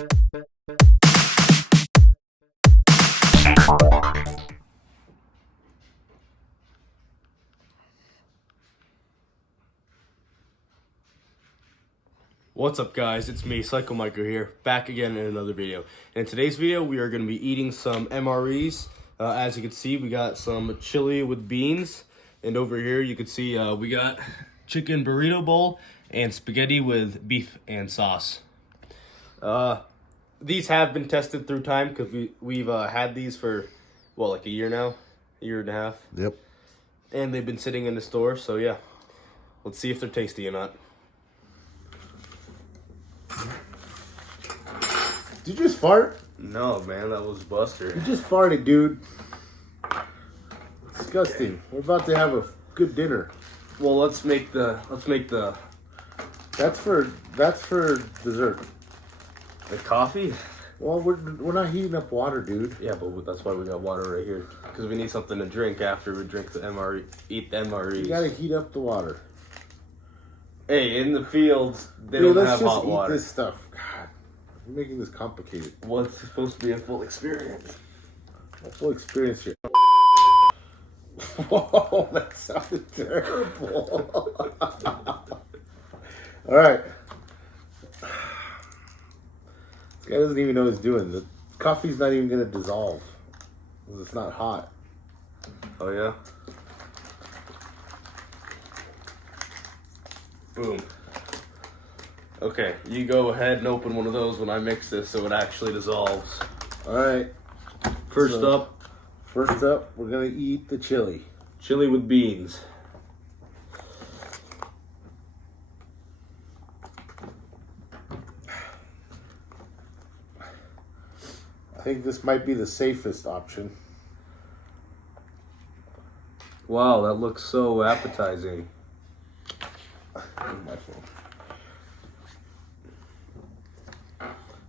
What's up, guys? It's me, Psycho Micro here, back again in another video. In today's video, we are going to be eating some MREs. As you can see, we got some chili with beans, and over here you can see we got chicken burrito bowl and spaghetti with beef and sauce. These have been tested through time because we've had these for, well, like a year now, a year and a half. Yep. And they've been sitting in the store, so yeah. Let's see if they're tasty or not. Did you just fart? No, man, that was Buster. You just farted, dude. Disgusting. We're about to have a good dinner. Well, let's make the That's for dessert. the coffee. Well, we're not heating up water, dude. Yeah, but that's why we got water right here, because we need something to drink after we drink the MRE, eat the MREs. You gotta heat up the water. Hey, in the fields, they Dude, don't let's have just hot eat water. this stuff. God, you're making this complicated. Well, it's supposed to be a full experience. A full experience here. Whoa, that sounded terrible. All right. This guy doesn't even know what he's doing. The coffee's not even gonna dissolve because it's not hot. Oh yeah. Boom. Okay, you go ahead and open one of those when I mix this so it actually dissolves. All right. First up, We're gonna eat the chili. chili with beans. I think this might be the safest option. Wow, that looks so appetizing. Where's my phone?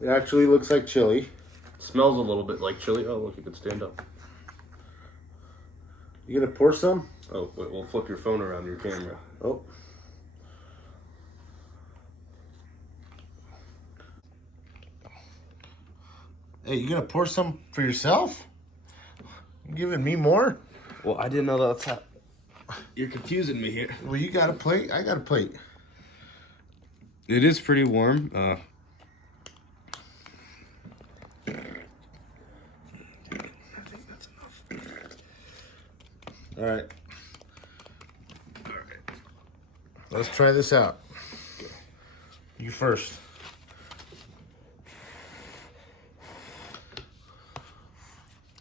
It actually looks like chili. Smells a little bit like chili. Oh, look, you could stand up. You gonna pour some? Oh, wait, we'll flip your phone around your camera. Oh. Hey, you gonna pour some for yourself? You giving me more? Well, I didn't know that's how. You're confusing me here. Well, you got a plate. I got a plate. It is pretty warm. I think that's enough. All right. Let's try this out. You first.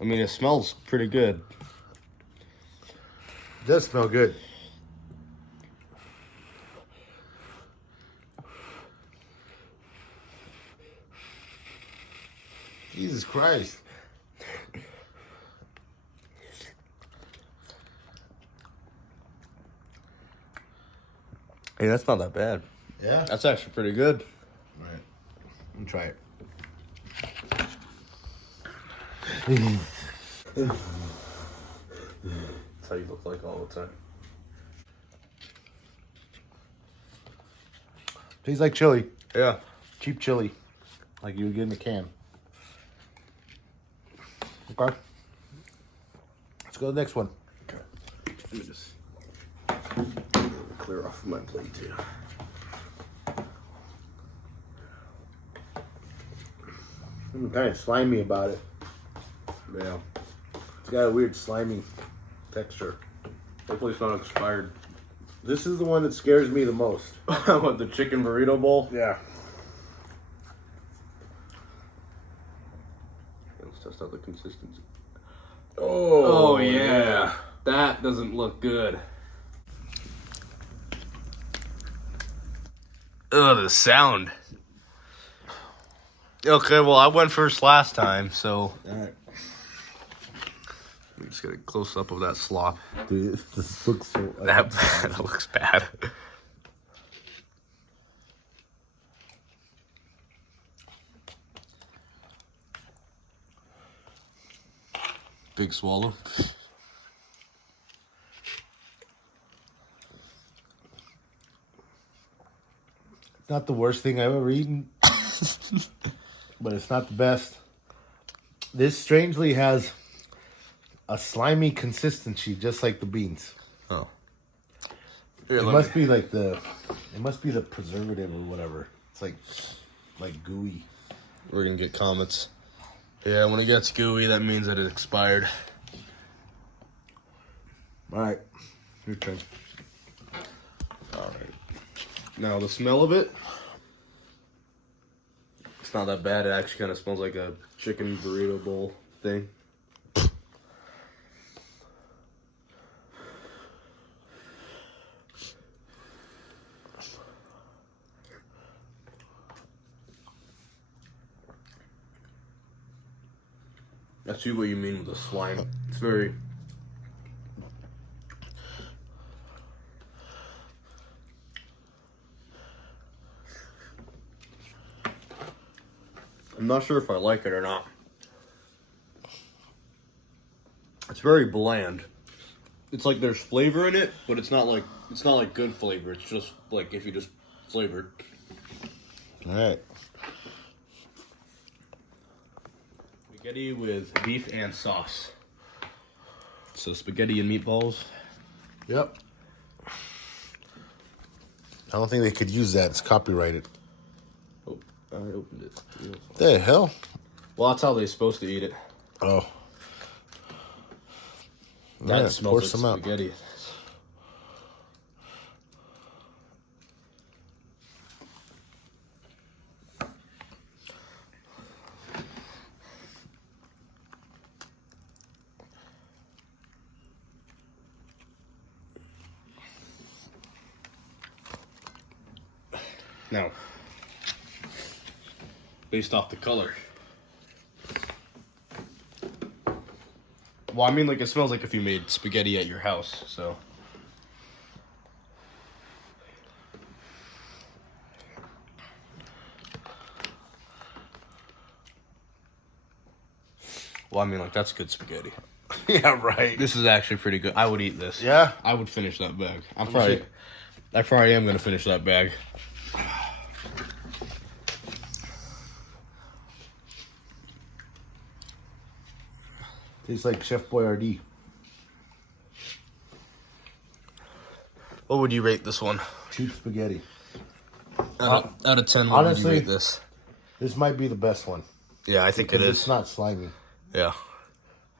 I mean, it smells pretty good. It does smell good. Jesus Christ. Hey, that's not that bad. Yeah? That's actually pretty good. All right. Let me try it. That's how you look like all the time. Tastes like chili. Yeah. Cheap chili. Like you would get in a can. Okay. Let's go to the next one. Okay. Let me just clear off my plate too. I'm kind of slimy about it. Yeah. It's got a weird slimy texture. Hopefully it's not expired. This is the one that scares me the most. What, the chicken burrito bowl? Yeah. Let's test out the consistency. Oh, yeah. That doesn't look good. Ugh, the sound. Okay, well, I went first last time, so All right. let me just get a close up of that slop. Dude, this looks so... That looks bad. Big swallow. Not the worst thing I've ever eaten. but it's not the best. This strangely has a slimy consistency, just like the beans. Oh. Here, It must be like the preservative or whatever. It's like gooey. We're gonna get comments. Yeah, when it gets gooey, that means that it expired. All right, your turn. All right. Now the smell of it, it's not that bad. It actually kind of smells like a chicken burrito bowl thing. I see what you mean with the slime. It's very... I'm not sure if I like it or not. It's very bland. It's like there's flavor in it, but it's not like good flavor. It's just like if you just flavored. All right. Spaghetti with beef and sauce. So spaghetti and meatballs. Yep. I don't think they could use that. It's copyrighted. Oh, I opened it. The hell? Well, that's how they're supposed to eat it. Oh. That Yeah, smells some like out. spaghetti. Now, based off the color. Well, I mean, like, it smells like if you made spaghetti at your house, so. Well, I mean, like, that's good spaghetti. Yeah, right. This is actually pretty good. I would eat this. Yeah? I would finish that bag. I me probably see. am gonna finish that bag. Tastes like Chef Boyardee. What would you rate this one? Cheap spaghetti. Out of 10, what honestly, would you rate this? This might be the best one. Yeah, I think it Because is. it's not slimy. Yeah.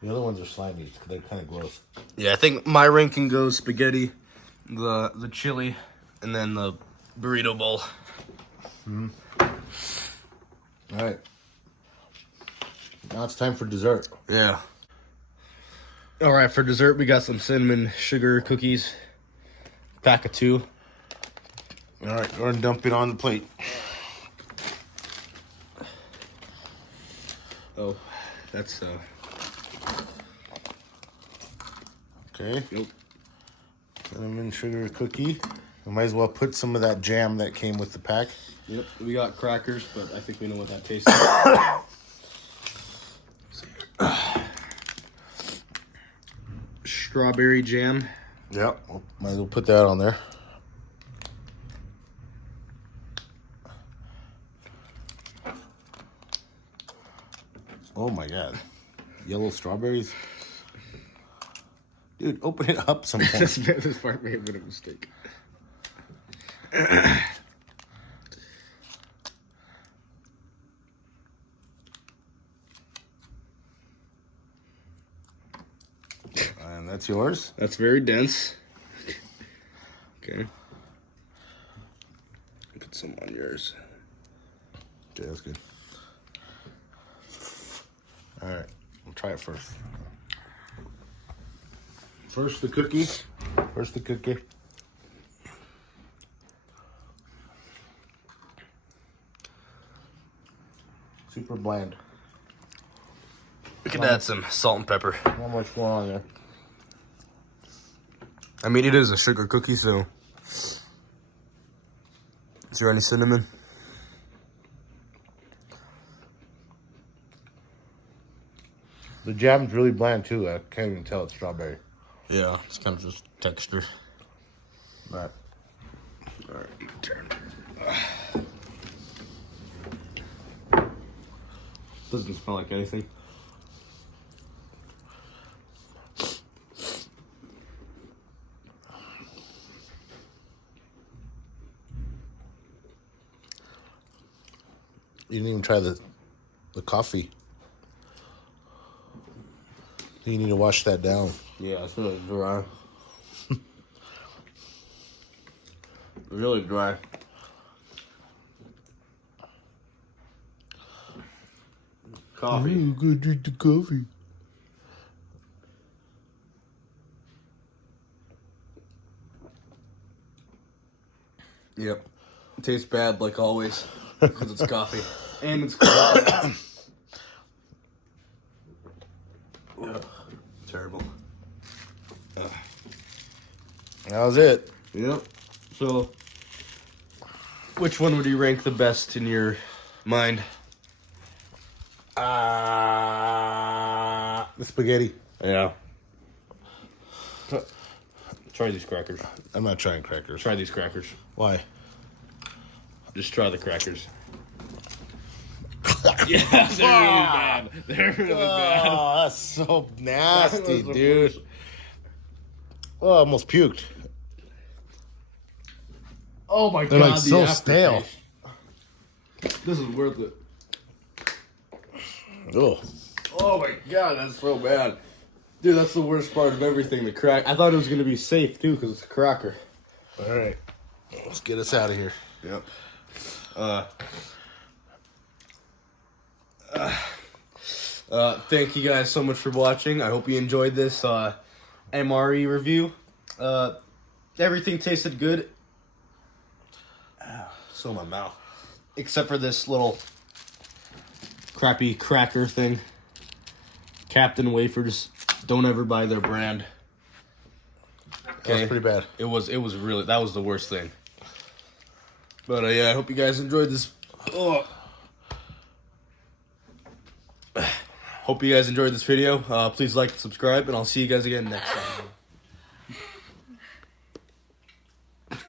The other ones are slimy. They're kind of gross. Yeah, I think my ranking goes spaghetti, the chili, and then the burrito bowl. All right. Now it's time for dessert. Yeah. All right, for dessert, we got some cinnamon sugar cookies. Pack of 2. All right, go ahead and dump it on the plate. Oh, that's, Okay. Nope. Cinnamon sugar cookie. We might as well put some of that jam that came with the pack. Yep, we got crackers, but I think we know what that tastes like. Strawberry jam. Yep. Might as well put that on there. Oh my god. Yellow strawberries. Dude, open it up some point. This part may have been a mistake. And that's yours. That's very dense. Okay. Put some on yours. Okay, that's good. All right, we'll try it first. First the cookie. Super bland. We could add some salt and pepper. Not much going on there. I mean, it is a sugar cookie, so. Is there any cinnamon? The jam's really bland too. I can't even tell it's strawberry. Yeah, it's kind of just texture. All right. Alright, turn. Doesn't smell like anything. You didn't even try the coffee. You need to wash that down. Yeah, it's really dry. Really dry. Coffee. I'm gonna drink the coffee. Yep. It tastes bad like always because it's coffee. And it's coffee. Ugh, terrible. Ugh. That was it. Yep. So, which one would you rank the best in your mind? The spaghetti. Yeah. Try these crackers. I'm not trying crackers. Try these crackers. Why? Just try the crackers. Yeah, they're really bad. They're really bad. Oh, that's so nasty, That was the dude. worst. Oh, I almost puked. Oh my They're god, like the so aftertaste. stale. This is worth it. Oh, Oh my god, that's so bad. Dude, that's the worst part of everything, the crack. I thought it was going to be safe, too, because it's a cracker. all right. Let's get us out of here. Yep. Thank you guys so much for watching. I hope you enjoyed this MRE review. Everything tasted good. So my mouth. Except for this little crappy cracker thing. Captain Wafers. Don't ever buy their brand. That was pretty bad. It was really, that was the worst thing. But yeah, I hope you guys enjoyed this. Oh. Hope you guys enjoyed this video. Please like and subscribe, and I'll see you guys again next time.